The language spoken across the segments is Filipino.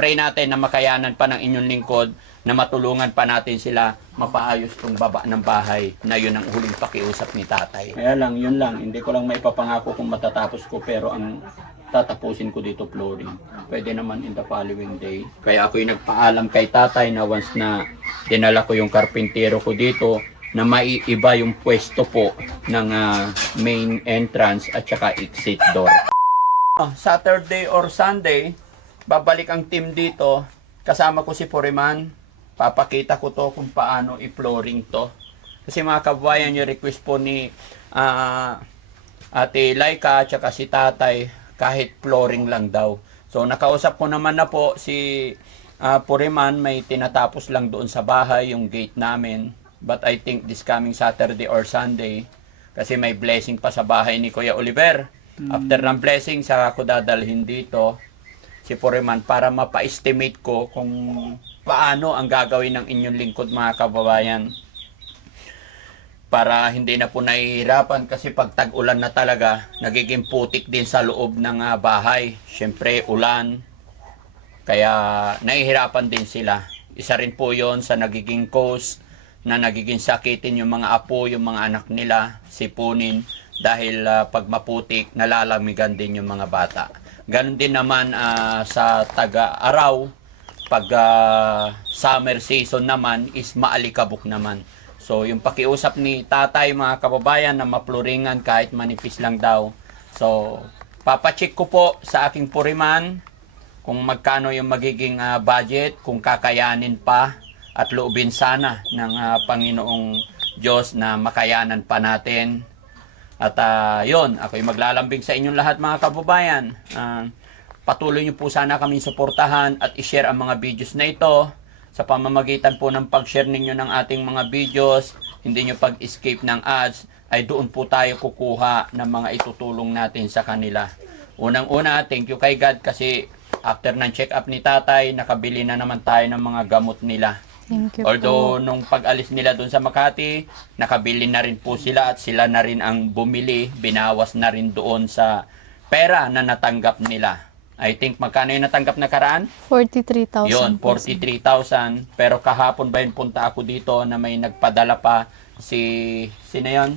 pag-pray natin na makayanan pa ng inyong lingkod, na matulungan pa natin sila mapaayos tong baba ng bahay na yun ang huling pakiusap ni tatay. Kaya lang, yun lang. Hindi ko lang maipapangako kung matatapos ko, pero ang tatapusin ko dito flooring. Pwede naman in the following day. Kaya ako'y nagpaalam kay tatay na once na dinala ko yung karpintero ko dito, na maiiba yung pwesto po ng main entrance at saka exit door. Saturday or Sunday, babalik ang team dito. Kasama ko si Foreman. Papakita ko to kung paano i-flooring to. Kasi mga kababayan, yung request po ni Ate Laika at saka si tatay, kahit flooring lang daw. So nakausap ko naman na po si Foreman, may tinatapos lang doon sa bahay yung gate namin. But I think this coming Saturday or Sunday, kasi may blessing pa sa bahay ni Kuya Oliver. After ng blessing, saka ako dadalhin dito si Foreman para mapa-estimate ko kung paano ang gagawin ng inyong lingkod, mga kababayan. Para hindi na po nahihirapan, kasi pag tag-ulan na talaga, nagiging putik din sa loob ng bahay. Siyempre, ulan. Kaya nahihirapan din sila. Isa rin po yon sa nagiging cause na nagiging sakitin yung mga apo, yung mga anak nila, sipunin. Dahil pag maputik, nalalamigan din yung mga bata. Ganon din naman sa taga-araw. Pag summer season naman is maalikabok naman. So yung pakiusap ni tatay, mga kababayan, na mapluringan kahit manipis lang daw. So papacheck ko po sa aking Foreman kung magkano yung magiging budget, kung kakayanin pa, at loobin sana ng Panginoong Diyos na makayanan pa natin. At yun, ako'y maglalambing sa inyong lahat, mga kababayan. Patuloy niyo po sana kami suportahan at i-share ang mga videos na ito. Sa pamamagitan po ng pag-share ninyo ng ating mga videos, hindi nyo pag-escape ng ads, ay doon po tayo kukuha ng mga itutulong natin sa kanila. Unang-una, thank you kay God, kasi after ng check-up ni tatay, nakabili na naman tayo ng mga gamot nila. Thank you Although, po. nung pag-alis nila doon sa Makati, nakabili na rin po sila at sila na rin ang bumili, binawas na rin doon sa pera na natanggap nila. I think magkano yung natanggap na karaan? 43,000 Yun, po. 43,000. Pero kahapon ba yun punta ako dito na may nagpadala pa sino yun?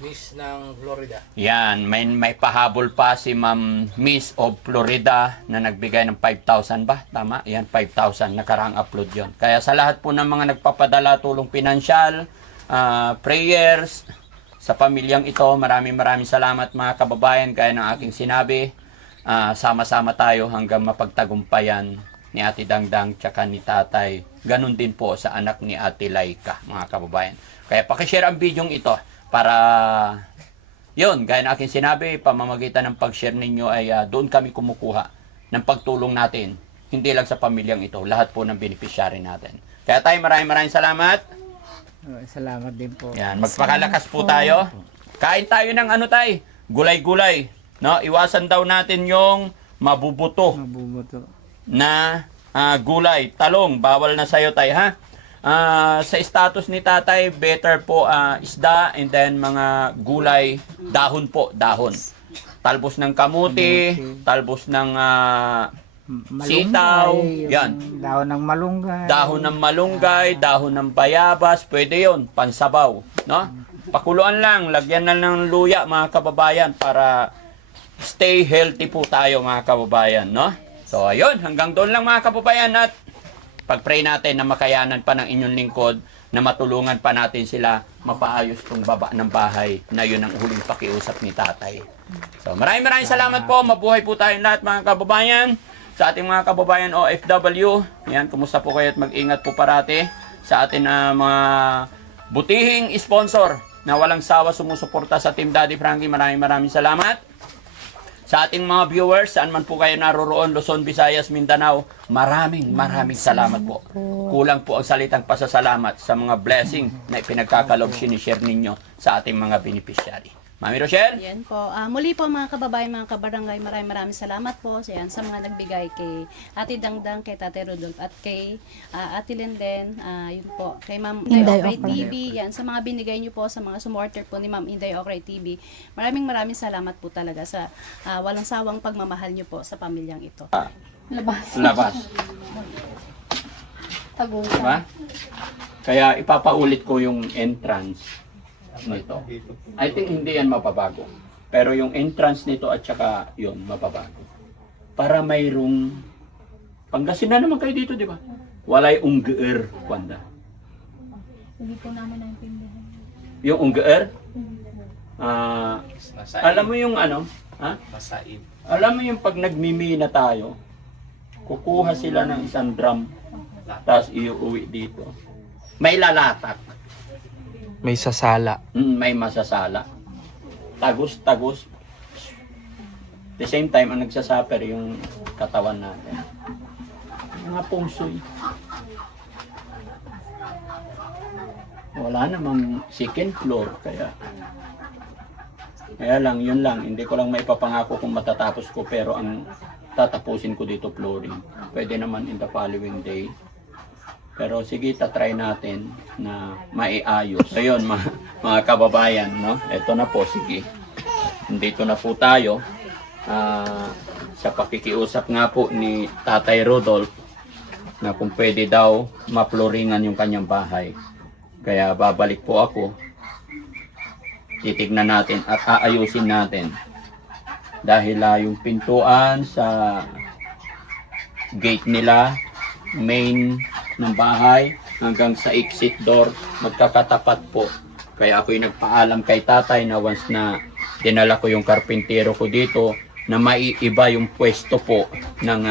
Miss ng Florida. Yan, may pahabol pa si Ma'am Miss of Florida na nagbigay ng 5,000 ba? Tama? Yan, 5,000. Nakaraang upload yon. Kaya sa lahat po ng mga nagpapadala tulong pinansyal, prayers, sa pamilyang ito, maraming salamat, mga kababayan. Kaya ng aking sinabi, sama-sama tayo hanggang mapagtagumpayan ni Ate Dangdang tsaka ni Tatay. Ganun din po sa anak ni Ate Laika, mga kababayan. Kaya pakishare ang video ito para yun, gaya na aking sinabi, pamamagitan ng pag-share ninyo ay doon kami kumukuha ng pagtulong natin. Hindi lang sa pamilyang ito, lahat po ng beneficiary natin. Kaya tayo, maraming salamat. Salamat din po. Yan, magpakalakas po tayo. Kain tayo ng tay, gulay-gulay. No, iwasan daw natin yung mabubuto Mabubuto. na gulay, talong, bawal na sa'yo tay, ha? Sa status ni tatay, better po isda, and then mga gulay, dahon po, dahon. Talbos ng kamuti, talbos ng sitaw, yan. Dahon ng malunggay. Dahon ng malunggay, dahon ng bayabas, pwede yon, pansabaw, no? Pakuluan lang, lagyan na ng luya, mga kababayan, para stay healthy po tayo, mga kababayan, no? So ayun, hanggang doon lang, mga kababayan, at pag-pray natin na makayanan pa ng inyong lingkod, na matulungan pa natin sila mapaayos tong baba ng bahay na yun ang huling pakiusap ni tatay. So maraming salamat po, mabuhay po tayong lahat, mga kababayan. Sa ating mga kababayan OFW, yan, kumusta po kayo at mag-ingat po parati. Sa ating mga butihing sponsor na walang sawa sumusuporta sa Team Daddy Frankie, maraming salamat. Sa ating mga viewers, saan man po kayo naroroon, Luzon, Visayas, Mindanao, maraming salamat po. Kulang po ang salitang pasasalamat sa mga blessing na ipinagkakalob sinishare ninyo sa ating mga beneficiary. Mami Rochelle? Yan po. Muli po, mga kababayan, mga kabarangay, maraming salamat po sa mga nagbigay kay Ate Dangdang, kay Tate Rodolph, at kay Ate Linden, yun po, kay Ma'am Inday Okray TV. Yan, sa mga binigay niyo po, sa mga supporter po ni Ma'am Inday Okray TV. Maraming salamat po talaga sa walang sawang pagmamahal niyo po sa pamilyang ito. Labas. Labas. Tagusan. Diba? Kaya ipapaulit ko yung entrance nito. I think hindi yan mapabago. Pero yung entrance nito at saka yun, mapabago. Para mayroong Pangasinan naman kayo dito, di ba? Walay unggeer, Wanda. Hindi po namin naintindihan. Yung unggeer, Masaib. alam mo yung ano? Ha? Masaib. Alam mo yung pag nagmimina tayo, kukuha sila ng isang drum, tapos iuwi dito. May lalatak. May sasala. May masasala. Tagos. The same time, ang nagsasuffer yung katawan natin. Mga pungsoy. Wala namang second floor, kaya lang, yun lang. Hindi ko lang maipapangako kung matatapos ko, pero ang tatapusin ko dito flooring. Pwede naman in the following day. Pero sige, tatry natin na maiayos. So yun, mga kababayan, no? Ito na po, sige. Dito na po tayo. Sa pakikiusap nga po ni Tatay Rodolph na kung pwede daw maploringan yung kanyang bahay. Kaya babalik po ako. Titignan natin at aayusin natin. Dahil yung pintuan sa gate nila, main ng bahay hanggang sa exit door, magkakatapat po. Kaya ako'y nagpaalam kay tatay na once na dinala ko yung karpintero ko dito, na maiiba yung pwesto po ng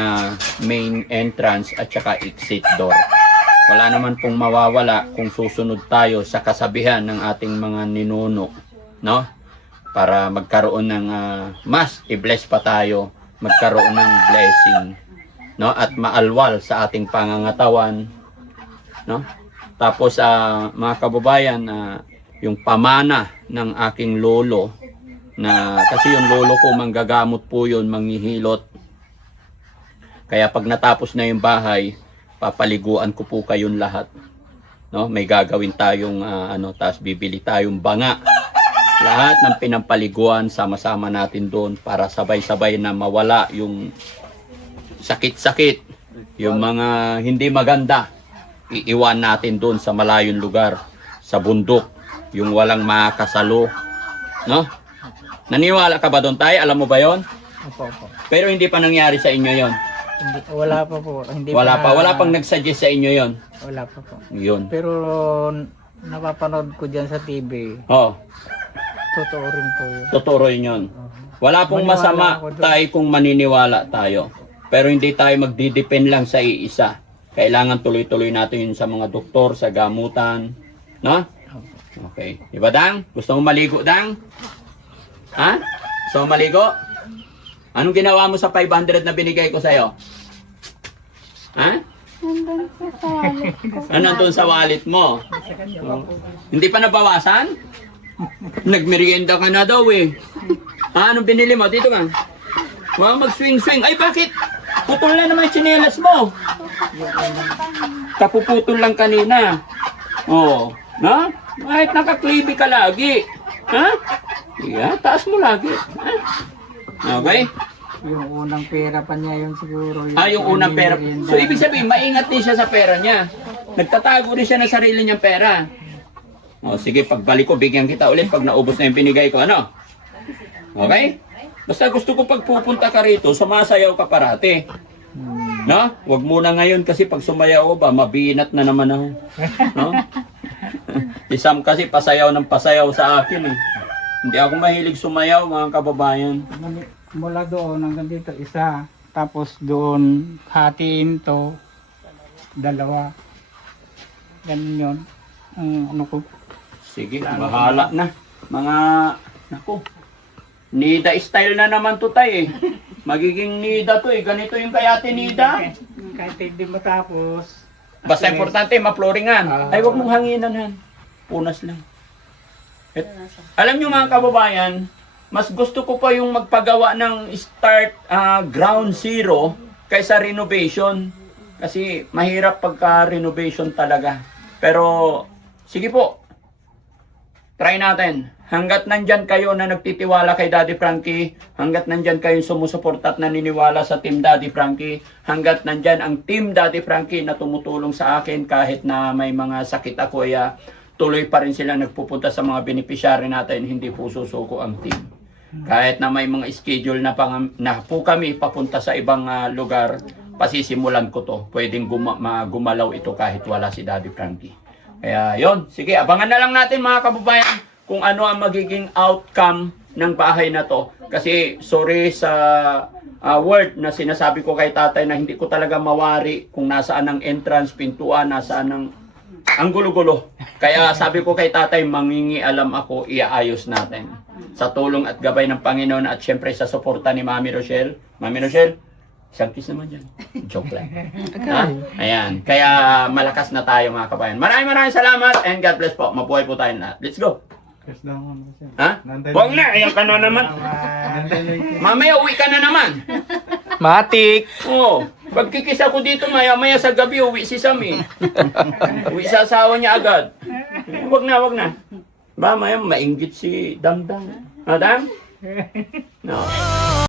main entrance at saka exit door. Wala naman pong mawawala kung susunod tayo sa kasabihan ng ating mga ninuno, no? Para magkaroon ng mas i-bless pa tayo, magkaroon ng blessing, no? At maalwal sa ating pangangatawan, no? Tapos mga kababayan, yung pamana ng aking lolo, na kasi yung lolo ko manggagamot po yun, manghihilot. Kaya pag natapos na yung bahay, papaliguan ko po kayong lahat, no? May gagawin tayong tapos bibili tayong banga. Lahat ng pinampaliguan, sama-sama natin doon para sabay-sabay na mawala yung sakit-sakit, yung mga hindi maganda. Iiwan natin doon sa malayong lugar, sa bundok, yung walang makasalo, no? Naniwala ka ba doon, tay? Alam mo ba yon? Opo. Pero hindi pa nangyari sa inyo yon. Wala pa po. Wala pang nagsuggest sa inyo yon. Wala pa po. Yun. Pero napapanood ko dyan sa TV. Oh, Totoo rin po yun. totoo rin yun. Wala pong Maniwala masama ako doon. tayo kung maniniwala tayo. Pero hindi tayo magdidepend lang sa iisa. Kailangan tuloy-tuloy natin yun sa mga doktor, sa gamutan. No? Okay. Diba, Dang? Gusto mo maligo, Dang? Ha? Gusto mo maligo? Anong ginawa mo sa 500 na binigay ko sa'yo? Ha? Nandun sa wallet ko. Ano nandun sa wallet mo? Oh. Hindi pa nabawasan? Nagmerienda ka na daw eh. Anong binili mo? Dito ka. Wow, mag-swing-swing. Ay, bakit? Putol na naman yung tsinelas mo. Kapuputol lang kanina. Oh. No? Kahit nakaklibi ka lagi. Ha? Yeah, taas mo lagi. Ha? Okay? Yung unang pera pa niya yun siguro. Yung unang pera. So, ibig sabihin, maingat din siya sa pera niya. Nagtatago rin siya ng sarili niyang pera. O, sige, pagbalik ko, bigyan kita ulit pag naubos na yung binigay ko. Ano? Okay? Basta gusto ko pag pupunta ka rito, sumasayaw ka parati. No? Huwag muna ngayon kasi pag sumayaw ba, mabinat na naman ako. No? Si Sam kasi pasayaw ng pasayaw sa akin eh. Hindi ako mahilig sumayaw, mga kababayan. Mula doon hanggang dito isa. Tapos doon hatiin to. Dalawa. Ganun yun. Ano ko. Sige, bahala na. Mga, naku, Nida style na naman to tay eh. Magiging Nida to eh. Ganito yung kay Ate Nida. Kahit hindi matapos. Basta importante, maploringan. Ay, wag mong hanginan han. Punas lang. Alam nyo mga kababayan, mas gusto ko pa yung magpagawa ng start ground zero kaysa renovation. Kasi mahirap pagka renovation talaga. Pero, sige po. Try natin. hanggat nandyan kayo na nagtitiwala kay Daddy Frankie, hanggat nandyan kayo sumusuporta at naniniwala sa Team Daddy Frankie, hanggat nandyan ang Team Daddy Frankie na tumutulong sa akin kahit na may mga sakit ako, tuloy pa rin silang nagpupunta sa mga beneficiary natin, hindi po susuko ang team. Kahit na may mga schedule na po kami papunta sa ibang lugar, pasisimulan ko to. Pwedeng gumalaw ito kahit wala si Daddy Frankie. Kaya yon, sige, abangan na lang natin mga kababayan kung ano ang magiging outcome ng bahay na to. Kasi sorry sa word na sinasabi ko kay tatay na hindi ko talaga mawari kung nasaan ang entrance, pintuan, nasaan ang gulo-gulo. Kaya sabi ko kay tatay, mangingialam ako, iaayos natin. Sa tulong at gabay ng Panginoon at syempre sa suporta ni Mami Rochelle. Mami Rochelle, isang kiss naman dyan. Joke lang. Ha? Ayan. Kaya malakas na tayo mga kabayan. Maraming salamat and God bless po. Mabuhay po tayo lahat. Let's go. Ha? Huwag na. Ayan ka na naman. Mamaya uwi ka na naman. Matik! Oo. Pagkikis ako dito, maya sa gabi, uwi si Sammy. Uwi sa asawa niya agad. Wag na. Ba, maya mainggit si Damdam. Dam? No.